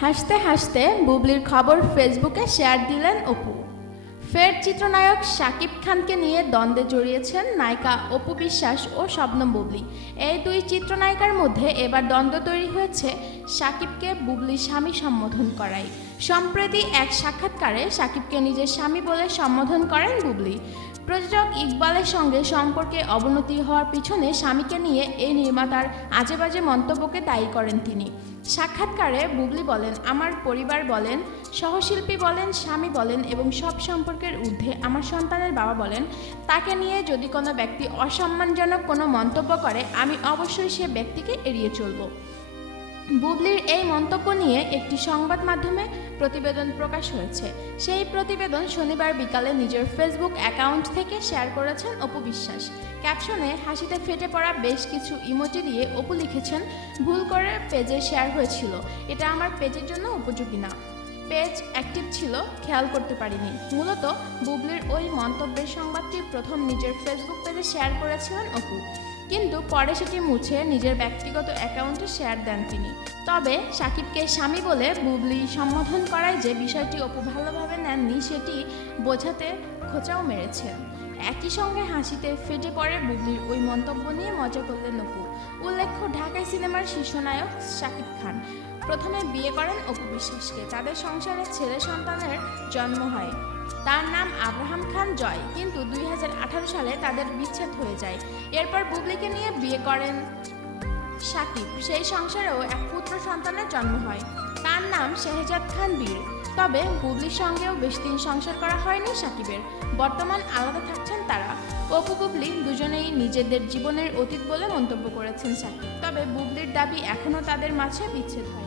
হাসতে হাসতে বুবলির খবর ফেসবুকে শেয়ার দিলেন অপু। ফের চিত্রনায়ক শাকিব খানকে নিয়ে দ্বন্দ্বে জড়িয়েছেন নায়িকা অপু বিশ্বাস ও শবনম বুবলি। এই দুই চিত্রনায়িকার মধ্যে এবার দ্বন্দ্ব তৈরি হয়েছে শাকিবকে বুবলির স্বামী সম্বোধন করায়। সম্প্রতি এক সাক্ষাৎকারে শাকিবকে নিজের স্বামী বলে সম্বোধন করেন বুবলি। প্রযোজক ইকবালের সঙ্গে সম্পর্কে অবনতি হওয়ার পিছনে স্বামীকে নিয়ে এই নির্মাতার আজেবাজে মন্তব্যকে দায়ী করেন তিনি। সাক্ষাৎকারে বুবলি বলেন, আমার পরিবার বলেন, সহশিল্পী বলেন, স্বামী বলেন এবং সব সম্পর্কের ঊর্ধ্বে আমার সন্তানের বাবা বলেন, তাকে নিয়ে যদি কোনো ব্যক্তি অসম্মানজনক কোনো মন্তব্য করে আমি অবশ্যই সে ব্যক্তিকে এড়িয়ে চলব। বুবলির এই মন্তব্য নিয়ে একটি সংবাদ মাধ্যমে প্রতিবেদন প্রকাশ হয়েছে। সেই প্রতিবেদন শনিবার বিকালে নিজের ফেসবুক অ্যাকাউন্ট থেকে শেয়ার করেছেন অপু বিশ্বাস। ক্যাপশনে হাসিতে ফেটে পড়া বেশ কিছু ইমোজি দিয়ে অপু লিখেছেন, ভুল করে পেজে শেয়ার হয়েছিল, এটা আমার পেজের জন্য উপযোগী না। পেজ অ্যাক্টিভ ছিল, খেয়াল করতে পারিনি। মূলত বুবলির ওই মন্তব্যের সংবাদটি প্রথম নিজের ফেসবুক পেজে শেয়ার করেছিলেন অপু, কিন্তু পরে সেটি মুছে নিজের ব্যক্তিগত অ্যাকাউন্টে শেয়ার দেন তিনি। তবে শাকিবকে স্বামী বলে বুবলি সম্বোধন করায় যে বিষয়টি অপু ভালোভাবে নেননি সেটি বোঝাতে খোঁচাও মেরেছে। একই সঙ্গে হাসিতে ফেটে পড়ে বুবলির ওই মন্তব্য নিয়ে মজা করলেন অপু। উল্লেখ্য, ঢাকাই সিনেমার শীর্ষনায়ক শাকিব খান প্রথমে বিয়ে করেন অপু বিশ্বাসকে। তাদের সংসারে ছেলে সন্তানের জন্ম হয়, তার নাম আব্রাহাম খান জয়, কিন্তু 2018 সালে তাদের বিচ্ছেদ হয়ে যায়। এরপর বুবলিকে নিয়ে বিয়ে করেন শাকিব। সেই সংসারেও এক পুত্র সন্তানের জন্ম হয়, তার নাম শেহজাদ খান বীর। তবে বুবলির সঙ্গেও বেশ দিন সংসার করা হয়নি শাকিবের। বর্তমান আলাদা থাকছেন তারা। অপু বুবলি দুজনেই নিজেদের জীবনের অতীত বলে মন্তব্য করেছেন শাকিব। তবে বুবলির দাবি এখনও তাদের মাঝে বিচ্ছেদ হয়।